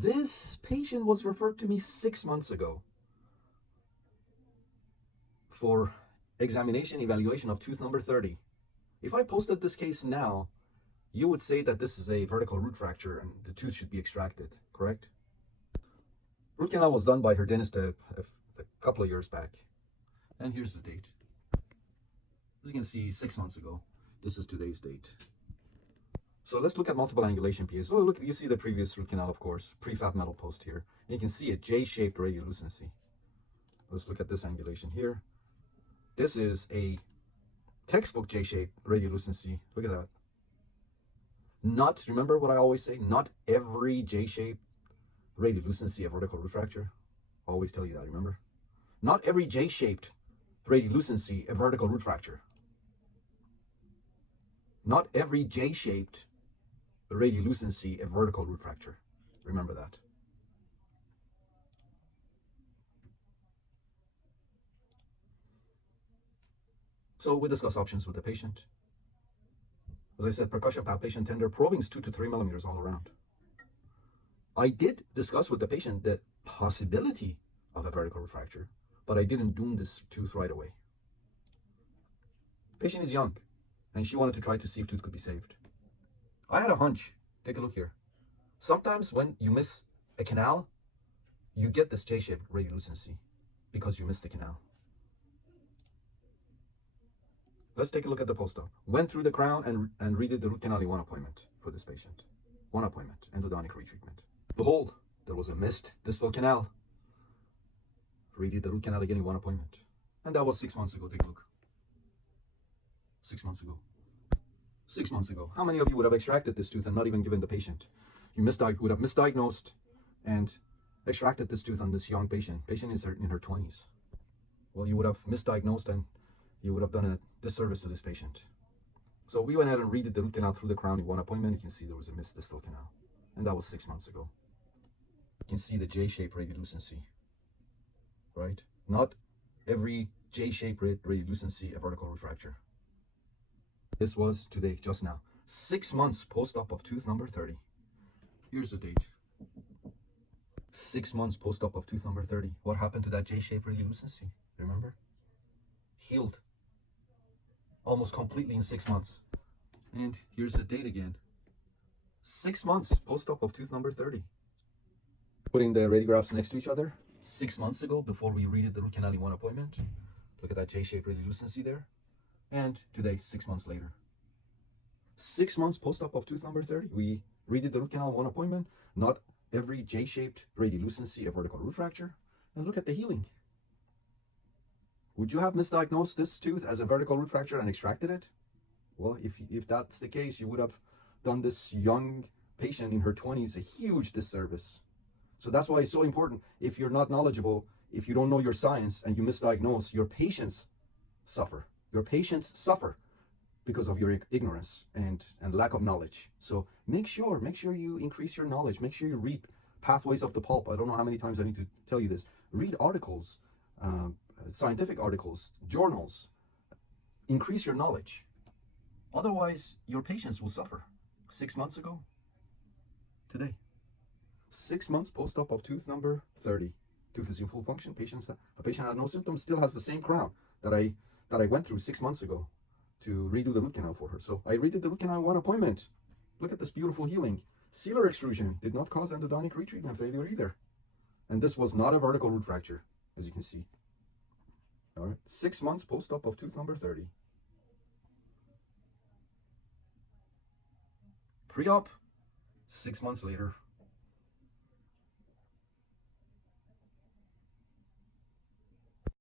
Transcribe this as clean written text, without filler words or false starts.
This patient was referred to me 6 months ago for examination evaluation of tooth number 30. If I posted this case now, you would say that this is a vertical root fracture and the tooth should be extracted, correct? Root canal was done by her dentist a couple of years back. And here's the date. As you can see, 6 months ago. This is today's date. So let's look at multiple angulation PAs. Oh, look, you see the previous root canal, of course, prefab metal post here. And you can see a J-shaped radiolucency. Let's look at this angulation here. This is a textbook J-shaped radiolucency. Look at that. Not, remember what I always say, not every J-shaped radiolucency a vertical root fracture. I always tell you that, remember? Not every J-shaped radiolucency a vertical root fracture. Not every J-shaped radiolucency a vertical root fracture. Remember that. So we discuss options with the patient. As I said, percussion palpation tender, probing is 2 to 3 millimeters all around. I did discuss with the patient the possibility of a vertical root fracture, but I didn't doom this tooth right away. Patient is young, and she wanted to try to see if tooth could be saved. I had a hunch. Take a look here. Sometimes when you miss a canal, you get this J-shaped radiolucency because you missed the canal. Let's take a look at the post-op. Went through the crown and redid the root canal in one appointment for this patient. One appointment, endodontic retreatment. Behold, there was a missed distal canal. Redid the root canal again in one appointment. And that was 6 months ago. Take a look. 6 months ago. 6 months ago. How many of you would have extracted this tooth and not even given the patient? You would have misdiagnosed and extracted this tooth on this young patient. Patient is in her 20s. Well, you would have misdiagnosed and you would have done a disservice to this patient. So we went ahead and redid the root canal through the crown in one appointment. You can see there was a missed distal canal. And that was 6 months ago. You can see the J-shaped radiolucency, right? Not every J-shaped radiolucency a vertical root fracture. This was today, just now. 6 months post-op of tooth number 30. Here's the date. 6 months post-op of tooth number 30. What happened to that J-shaped radiolucency? Remember? Healed. Almost completely in 6 months. And here's the date again. 6 months post-op of tooth number 30. Putting the radiographs next to each other. 6 months ago, before we redid the root canal in one appointment. Look at that J-shaped radiolucency there. And today, 6 months later. 6 months post-op of tooth number 30. We redid the root canal in one appointment. Not every J-shaped radiolucency a vertical root fracture. And look at the healing. Would you have misdiagnosed this tooth as a vertical root fracture and extracted it? Well, if that's the case, you would have done this young patient in her 20s a huge disservice. So that's why it's so important. If you're not knowledgeable, if you don't know your science and you misdiagnose, your patients suffer. Your patients suffer because of your ignorance and lack of knowledge. So make sure you increase your knowledge. Make sure you read Pathways of the Pulp. I don't know how many times I need to tell you this. Read articles, scientific articles, journals. Increase your knowledge. Otherwise, your patients will suffer. 6 months ago, today. 6 months post-op of tooth number 30. Tooth is in full function. A patient had no symptoms, still has the same crown that I went through 6 months ago to redo the root canal for her. So I redid the root canal in one appointment. Look at this beautiful healing. Sealer extrusion did not cause endodontic retreatment failure either. And this was not a vertical root fracture, as you can see. All right, 6 months post-op of tooth number 30. Pre-op, 6 months later.